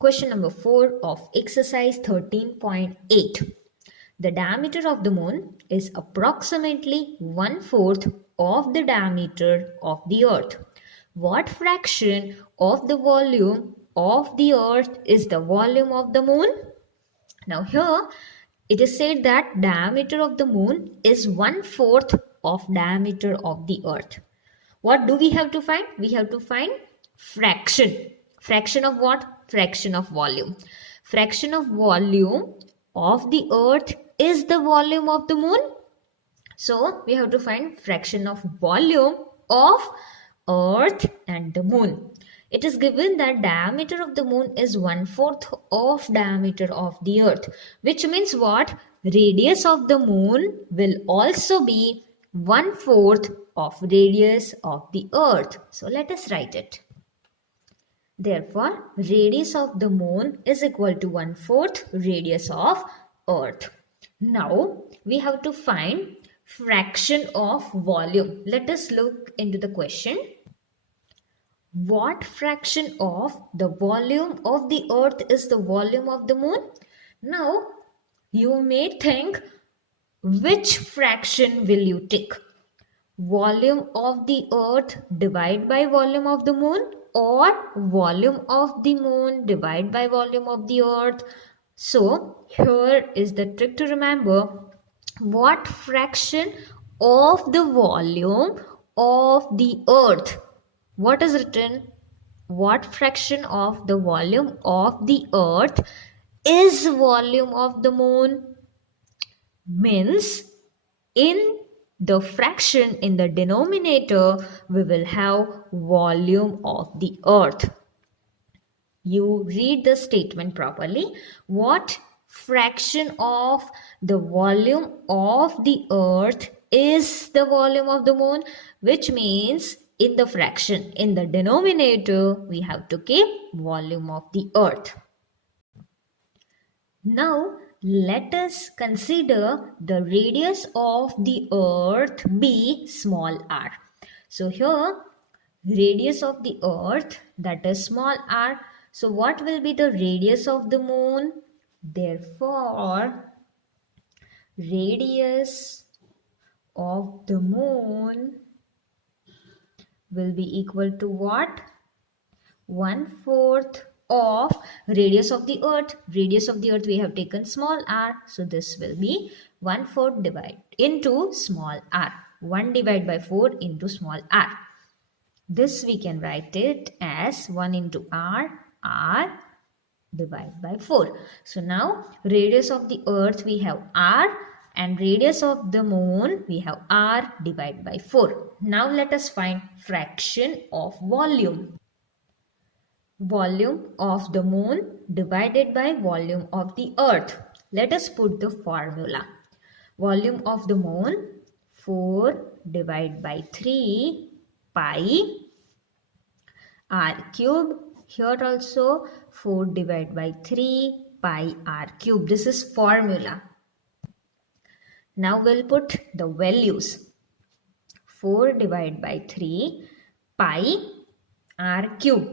Question number 4 of exercise 13.8. The diameter of the moon is approximately 1/4 of the diameter of the earth. What fraction of the volume of the earth is the volume of the moon? Now here it is said that diameter of the moon is 1/4 of diameter of the earth. What do we have to find? We have to find fraction. Fraction of what? Fraction of volume. Fraction of volume of the earth is the volume of the moon. So we have to find fraction of volume of earth and the moon. It is given that diameter of the moon is 1/4 of diameter of the earth, which means what? Radius of the moon will also be 1/4 of radius of the earth. So let us write it. Therefore, radius of the moon is equal to 1/4 radius of earth. Now we have to find fraction of volume. Let us look into the question. What fraction of the volume of the earth is the volume of the moon? Now you may think, which fraction will you take? Volume of the earth divided by volume of the moon, or volume of the moon divided by volume of the earth? So here is the trick to remember. What fraction of the volume of the earth? What is written? What fraction of the volume of the earth is volume of the moon? Means in the fraction in the denominator we will have volume of the earth. You read the statement properly. What fraction of the volume of the earth is the volume of the moon? Which means in the fraction in the denominator we have to keep volume of the earth. Now let us consider the radius of the earth be small r. So here radius of the earth, that is small r. So what will be the radius of the moon? Therefore radius of the moon will be equal to what? 1/4 of radius of the earth. Radius of the earth we have taken small r. So this will be 1/4 divided into small r. 1 divided by 4 into small r. This we can write it as 1 into r divided by 4. So now radius of the earth we have r, and radius of the moon we have r divided by 4. Now let us find fraction of volume. Volume of the moon divided by volume of the earth. Let us put the formula. Volume of the moon 4 divided by 3 pi r cube. Here also 4 divided by 3 pi r cube. This is formula. Now we'll put the values. 4 divided by 3 pi r cube.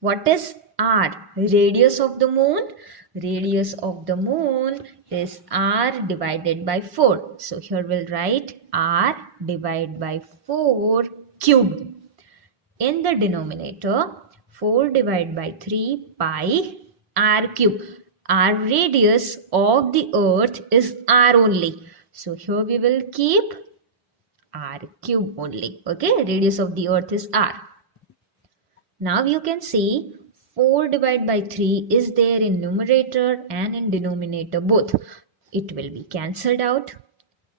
What is r? Radius of the moon. Radius of the moon is r divided by 4. So here we'll write r divided by 4 cube. In the denominator 4 divided by 3 pi r cube. Our radius of the earth is r only. So here we will keep r cube only. Okay, radius of the earth is r. Now you can see 4 divided by 3 is there in numerator and in denominator both. It will be cancelled out.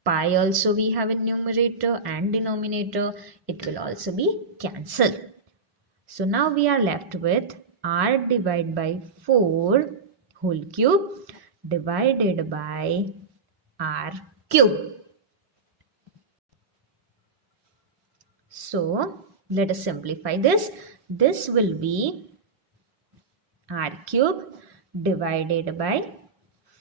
Pi also we have in numerator and denominator. It will also be cancelled. So now we are left with r divided by 4 whole cube divided by r cube. So let us simplify this. This will be r cube divided by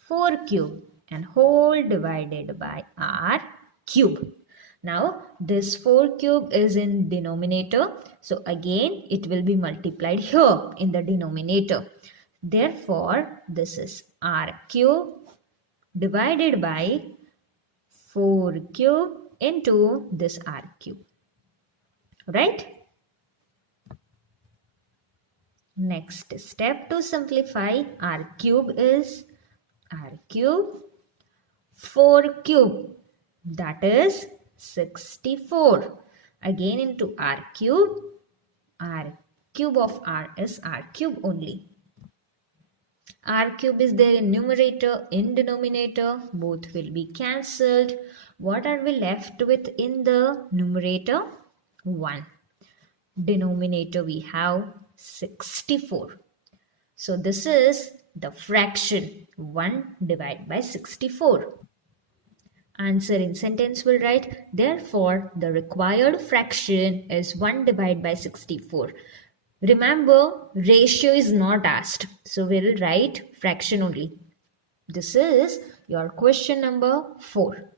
4 cube and whole divided by r cube. Now this 4 cube is in denominator. So again it will be multiplied here in the denominator. Therefore, this is r cube divided by 4 cube into this r cube. Right? Next step to simplify r cube is r cube 4 cube, that is 64. Again into r cube of r is r cube only. R cube is there in numerator, in denominator, both will be cancelled. What are we left with in the numerator? 1. Denominator we have 64. So this is the fraction 1 divided by 64. Answer in sentence will write, therefore the required fraction is 1 divided by 64. Remember, ratio is not asked, so we'll write fraction only. This is your question number 4.